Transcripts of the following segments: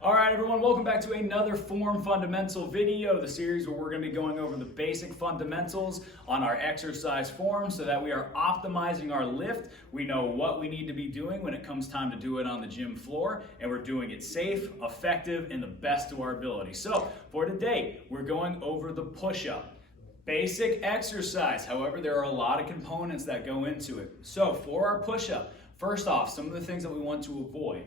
All right, everyone, welcome back to another form fundamental video, the series where we're going to be going over the basic fundamentals on our exercise form so that we are optimizing our lift. We know what we need to be doing when it comes time to do it on the gym floor, and we're doing it safe, effective, and the best of our ability. So for today, we're going over the push-up. Basic exercise, however, there are a lot of components that go into it. So for our push-up, first off, some of the things that we want to avoid.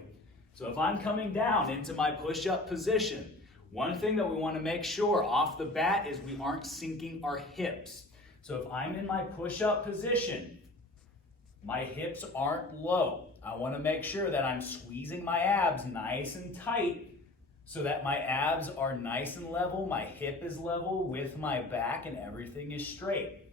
So if I'm coming down into my push-up position, one thing that we want to make sure off the bat is we aren't sinking our hips. So if I'm in my push-up position, my hips aren't low. I want to make sure that I'm squeezing my abs nice and tight so that my abs are nice and level, my hip is level with my back, and everything is straight.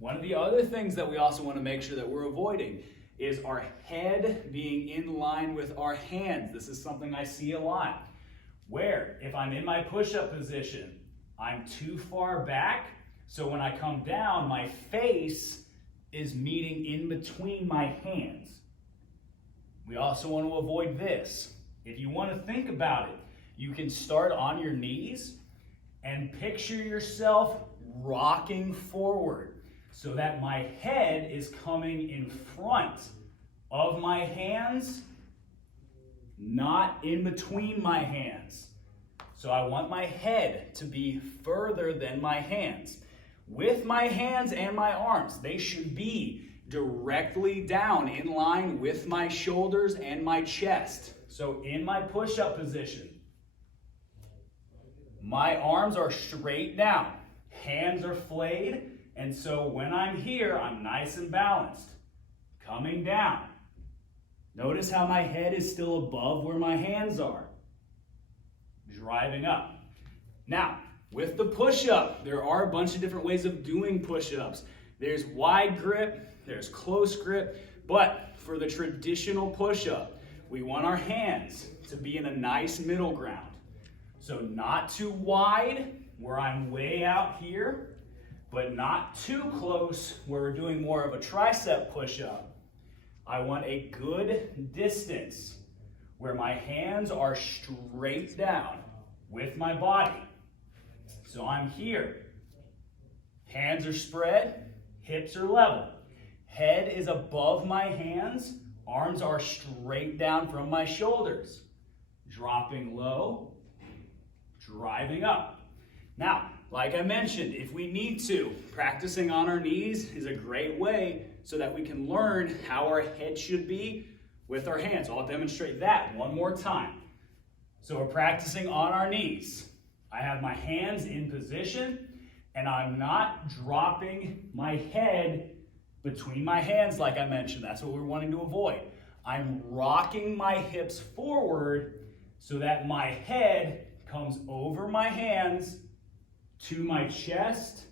One of the other things that we also want to make sure that we're avoiding is our head being in line with our hands. This is something I see a lot, where if I'm in my push-up position, I'm too far back, so when I come down, my face is meeting in between my hands. We also want to avoid this. If you want to think about it, you can start on your knees and picture yourself rocking forward, so that my head is coming in front of my hands, not in between my hands. So I want my head to be further than my hands. With my hands and my arms, they should be directly down in line with my shoulders and my chest. So in my push-up position, my arms are straight down, hands are flayed, and so when I'm here, I'm nice and balanced. Coming down. Notice how my head is still above where my hands are. Driving up. Now, with the push-up, there are a bunch of different ways of doing push-ups. There's wide grip, there's close grip, but for the traditional push-up, we want our hands to be in a nice middle ground. So not too wide, where I'm way out here, but not too close where we're doing more of a tricep push-up. I want a good distance where my hands are straight down with my body. So I'm here. Hands are spread, hips are level. Head is above my hands, arms are straight down from my shoulders. Dropping low, driving up. Now, like I mentioned, if we need to, practicing on our knees is a great way so that we can learn how our head should be with our hands. I'll demonstrate that one more time. So we're practicing on our knees. I have my hands in position, and I'm not dropping my head between my hands like I mentioned. That's what we're wanting to avoid. I'm rocking my hips forward so that my head comes over my hands to my chest,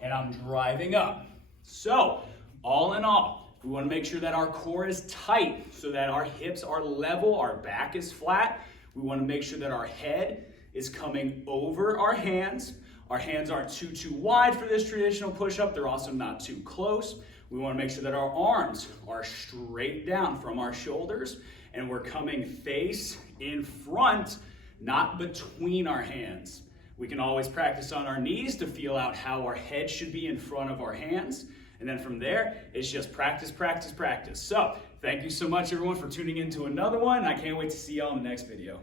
and I'm driving up. So, all in all, we want to make sure that our core is tight so that our hips are level, our back is flat. We want to make sure that our head is coming over our hands. Our hands aren't too wide for this traditional push-up. They're also not too close. We want to make sure that our arms are straight down from our shoulders, and we're coming face in front, not between our hands. We can always practice on our knees to feel out how our head should be in front of our hands. And then from there, it's just practice, practice, practice. So thank you so much, everyone, for tuning in to another one. I can't wait to see y'all in the next video.